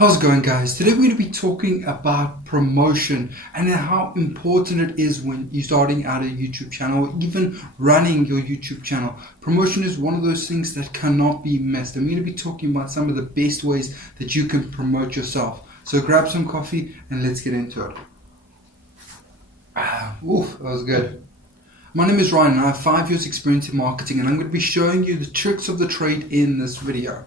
How's it going, guys? Today we're going to be talking about promotion and how important it is when you're starting out a YouTube channel or even running your YouTube channel. Promotion is one of those things that cannot be missed. I'm going to be talking about some of the best ways that you can promote yourself. So grab some coffee and let's get into it. Oof, that was good. My name is Ryan and I have 5 years experience in marketing, and I'm going to be showing you the tricks of the trade in this video.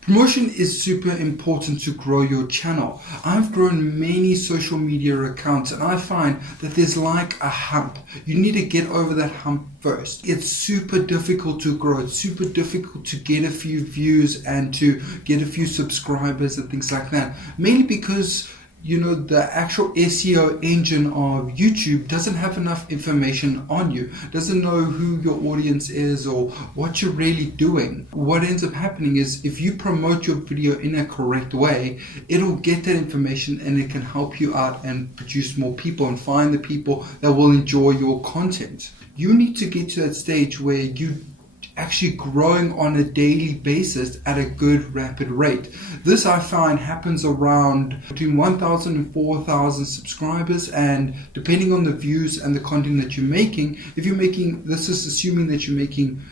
Promotion is super important to grow your channel. I've grown many social media accounts and I find that there's like a hump. You need to get over that hump first. It's super difficult to grow. It's super difficult to get a few views and to get a few subscribers and things like that. Mainly because the actual SEO engine of YouTube doesn't have enough information on you, doesn't know who your audience is or what you're really doing. What ends up happening is if you promote your video in a correct way, it'll get that information and it can help you out and produce more people and find the people that will enjoy your content. You need to get to that stage where you actually growing on a daily basis at a good rapid rate. This I find happens around between 1,000 and 4,000 subscribers, and depending on the views and the content that you're making, if you're making, this is assuming that you're making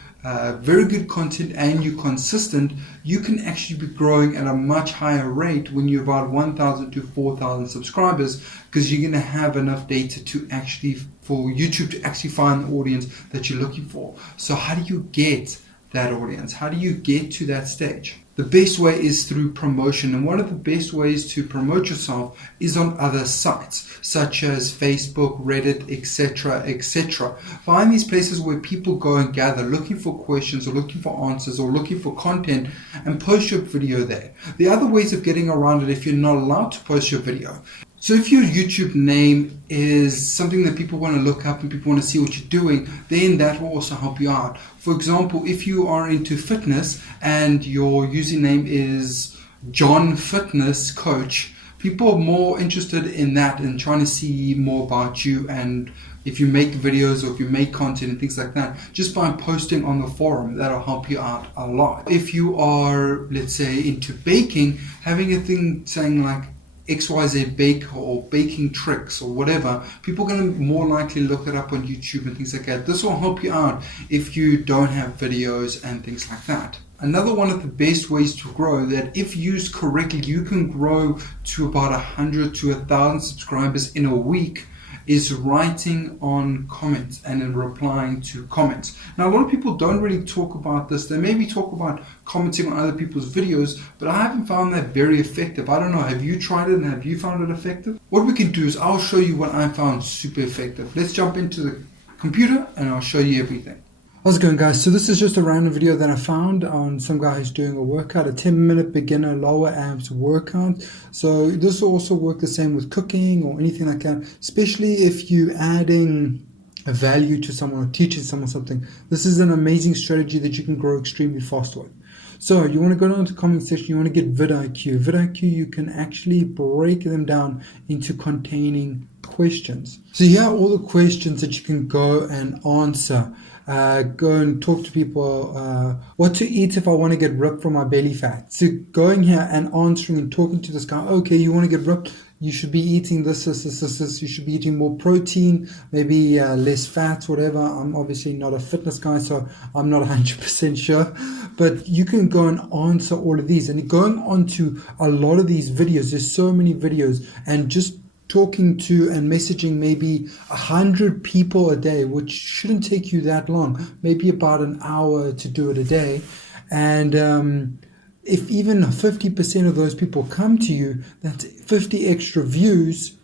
very good content and you're consistent, you can actually be growing at a much higher rate when you're about 1,000 to 4,000 subscribers, because you're going to have enough data to actually, for YouTube to actually find the audience that you're looking for. So how do you get that audience? How do you get to that stage? The best way is through promotion, and one of the best ways to promote yourself is on other sites such as Facebook, Reddit, etc., etc. Find these places where people go and gather looking for questions or looking for answers or looking for content and post your video there. The other ways of getting around it, if you're not allowed to post your video, so if your YouTube name is something that people want to look up and people want to see what you're doing, then that will also help you out. For example, if you are into fitness and your username is John Fitness Coach, people are more interested in that and trying to see more about you, and if you make videos or if you make content and things like that, just by posting on the forum, that'll help you out a lot. If you are, let's say, into baking, having a thing saying like XYZ bake or baking tricks or whatever, people are going to more likely look it up on YouTube and things like that. This will help you out if you don't have videos and things like that. Another one of the best ways to grow, that if used correctly, you can grow to about 100 to 1,000 subscribers in a week, is writing on comments and then replying to comments. Now, a lot of people don't really talk about this. They maybe talk about commenting on other people's videos, but I haven't found that very effective. I don't know, have you tried it and have you found it effective? What we can do is I'll show you what I found super effective. Let's jump into the computer and I'll show you everything. How's it going, guys? So this is just a random video that I found on some guy who's doing a workout, a 10-minute beginner lower abs workout. So this will also work the same with cooking or anything like that, especially if you're adding a value to someone or teaching someone something. This is an amazing strategy that you can grow extremely fast with. So you want to go down to the comment section, you want to get vidIQ. vidIQ, you can actually break them down into containing questions. So here are all the questions that you can go and answer. Go and talk to people, what to eat if I want to get ripped from my belly fat. So going here and answering and talking to this guy, okay, you want to get ripped, you should be eating this, you should be eating more protein, maybe less fats, whatever. I'm obviously not a fitness guy, so I'm not 100% sure, but you can go and answer all of these. And going on to a lot of these videos, there's so many videos, and just talking to and messaging maybe 100 people a day, which shouldn't take you that long, maybe about an hour to do it a day. And if even 50% of those people come to you, that's 50 extra views,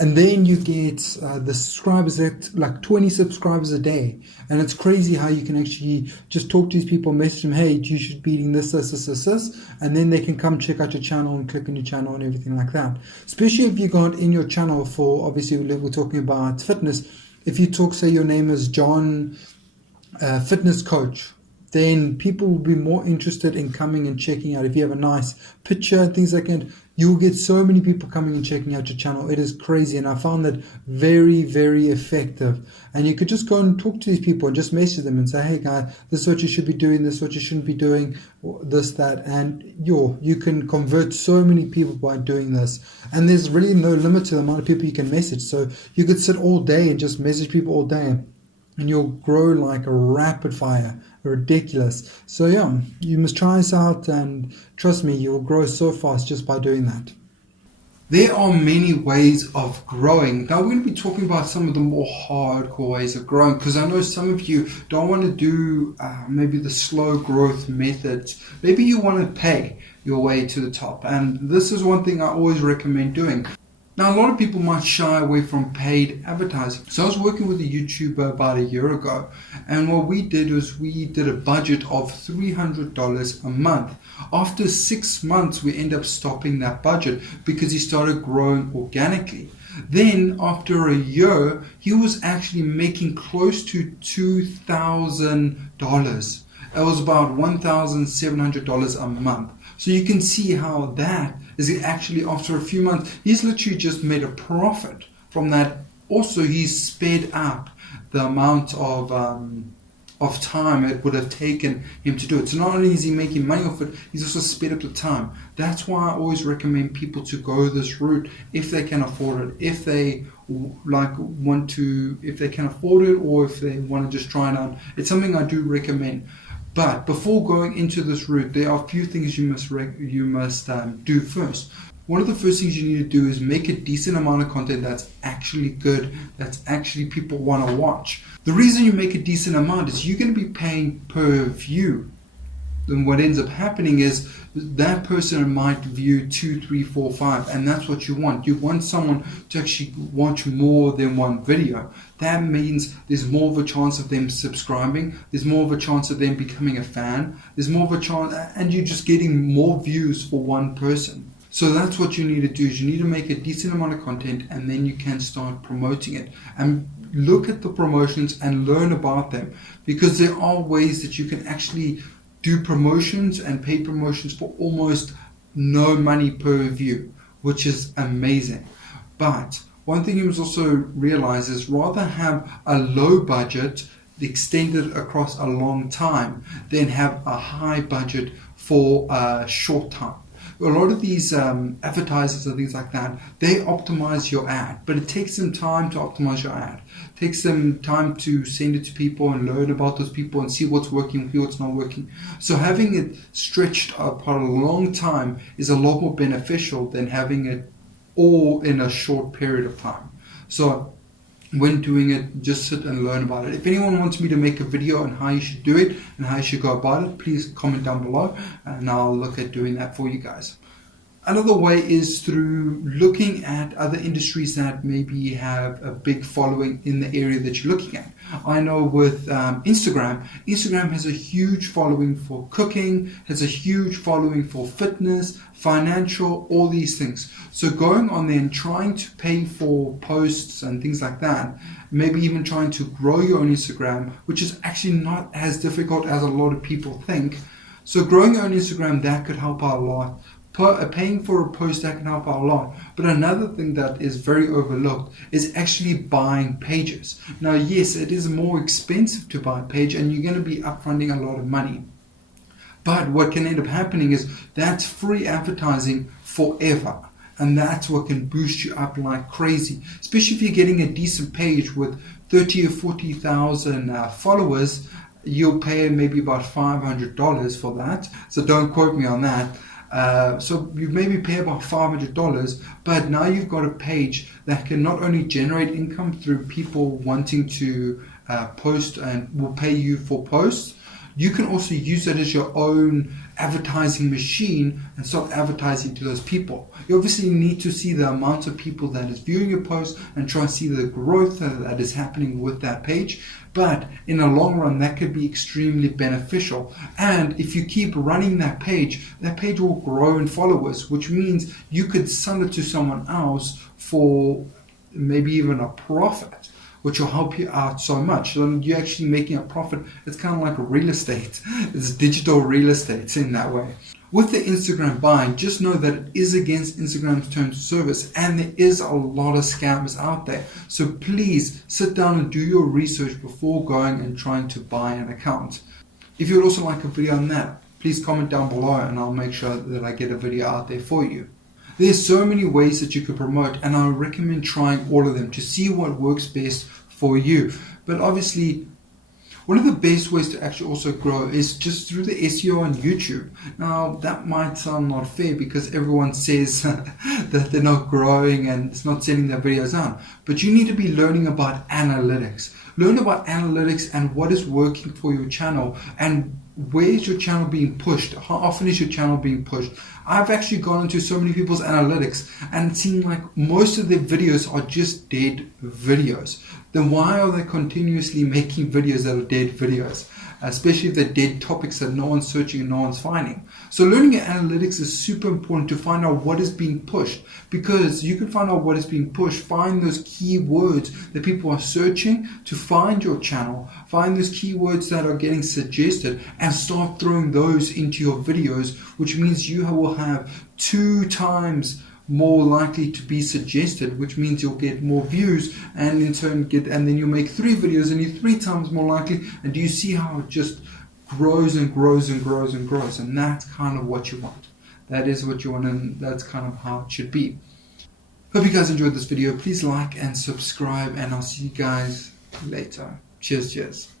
and then you get the subscribers, at like 20 subscribers a day. And it's crazy how you can actually just talk to these people, message them, hey, you should be eating this, and then they can come check out your channel and click on your channel and everything like that. Especially if you got in your channel for, obviously we're talking about fitness. If you talk, say your name is John Fitness Coach, then people will be more interested in coming and checking out. If you have a nice picture and things like that, you'll get so many people coming and checking out your channel. It is crazy, and I found that very, very effective. And you could just go and talk to these people and just message them and say, hey guys, this is what you should be doing, this is what you shouldn't be doing, this, that, and you can convert so many people by doing this. And there's really no limit to the amount of people you can message. So you could sit all day and just message people all day, and you'll grow like a rapid fire. Ridiculous. So yeah, you must try this out, and trust me, you'll grow so fast just by doing that. There are many ways of growing. Now we're going to be talking about some of the more hardcore ways of growing, because I know some of you don't want to do maybe the slow growth methods. Maybe you want to pay your way to the top, and this is one thing I always recommend doing. Now, a lot of people might shy away from paid advertising. So I was working with a YouTuber about a year ago, and what we did was we did a budget of $300 a month. After 6 months, we ended up stopping that budget because he started growing organically. Then after a year, he was actually making close to $2,000. It was about $1,700 a month. So you can see how that is actually, after a few months, he's literally just made a profit from that. Also, he's sped up the amount of time it would have taken him to do it. So not only is he making money off it, he's also sped up the time. That's why I always recommend people to go this route if they can afford it, if they if they can afford it, or if they want to just try it out. It's something I do recommend. But before going into this route, there are a few things you must do first. One of the first things you need to do is make a decent amount of content that's actually good, that's actually people want to watch. The reason you make a decent amount is you're going to be paying per view. Then what ends up happening is that person might view 2, 3, 4, 5, and that's what you want. You want someone to actually watch more than one video. That means there's more of a chance of them subscribing, there's more of a chance of them becoming a fan, there's more of a chance, and you're just getting more views for one person. So that's what you need to do, is you need to make a decent amount of content, and then you can start promoting it. And look at the promotions and learn about them, because there are ways that you can actually do promotions and pay promotions for almost no money per view, which is amazing. But one thing you must also realize is rather have a low budget extended across a long time than have a high budget for a short time. A lot of these advertisers and things like that, they optimize your ad, but it takes them time to optimize your ad. It takes them time to send it to people and learn about those people and see what's working, see what's not working. So having it stretched apart a long time is a lot more beneficial than having it all in a short period of time. So when doing it, just sit and learn about it. If anyone wants me to make a video on how you should do it and how you should go about it, please comment down below and I'll look at doing that for you guys. Another way is through looking at other industries that maybe have a big following in the area that you're looking at. I know with Instagram has a huge following for cooking, has a huge following for fitness, financial, all these things. So going on there and trying to pay for posts and things like that, maybe even trying to grow your own Instagram, which is actually not as difficult as a lot of people think. So growing your own Instagram, that could help out a lot. Paying for a post, that can help out a lot. But another thing that is very overlooked is actually buying pages. Now, yes, it is more expensive to buy a page and you're going to be upfronting a lot of money. But what can end up happening is that's free advertising forever. And that's what can boost you up like crazy. Especially if you're getting a decent page with 30 or 40,000 followers, you'll pay maybe about $500 for that. So don't quote me on that. So you maybe pay about $500, but now you've got a page that can not only generate income through people wanting to post and will pay you for posts, you can also use that as your own advertising machine and start advertising to those people. You obviously need to see the amount of people that is viewing your post and try and see the growth that is happening with that page. But in the long run, that could be extremely beneficial. And if you keep running that page will grow in followers, which means you could sell it to someone else for maybe even a profit, which will help you out so much. So you're actually making a profit. It's kind of like real estate. It's digital real estate in that way. With the Instagram buying, just know that it is against Instagram's terms of service, and there is a lot of scammers out there. So please sit down and do your research before going and trying to buy an account. If you would also like a video on that, please comment down below and I'll make sure that I get a video out there for you. There's so many ways that you could promote, and I recommend trying all of them to see what works best for you. But obviously, one of the best ways to actually also grow is just through the SEO on YouTube. Now, that might sound not fair because everyone says that they're not growing and it's not sending their videos out. But you need to be learning about analytics. Learn about analytics and what is working for your channel, and where is your channel being pushed? How often is your channel being pushed? I've actually gone into so many people's analytics and seen like most of their videos are just dead videos. Then why are they continuously making videos that are dead videos? Especially if they're dead topics that no one's searching and no one's finding. So learning your analytics is super important to find out what is being pushed, because you can find out what is being pushed, find those keywords that people are searching to find your channel, find those keywords that are getting suggested and start throwing those into your videos, which means you will have 2 times more likely to be suggested, which means you'll get more views, and in turn and then you'll make 3 videos and you're 3 times more likely. And do you see how it just grows and grows and grows and grows? And that's kind of what you want. That is what you want, and that's kind of how it should be. Hope you guys enjoyed this video. Please like and subscribe, and I'll see you guys later. Cheers.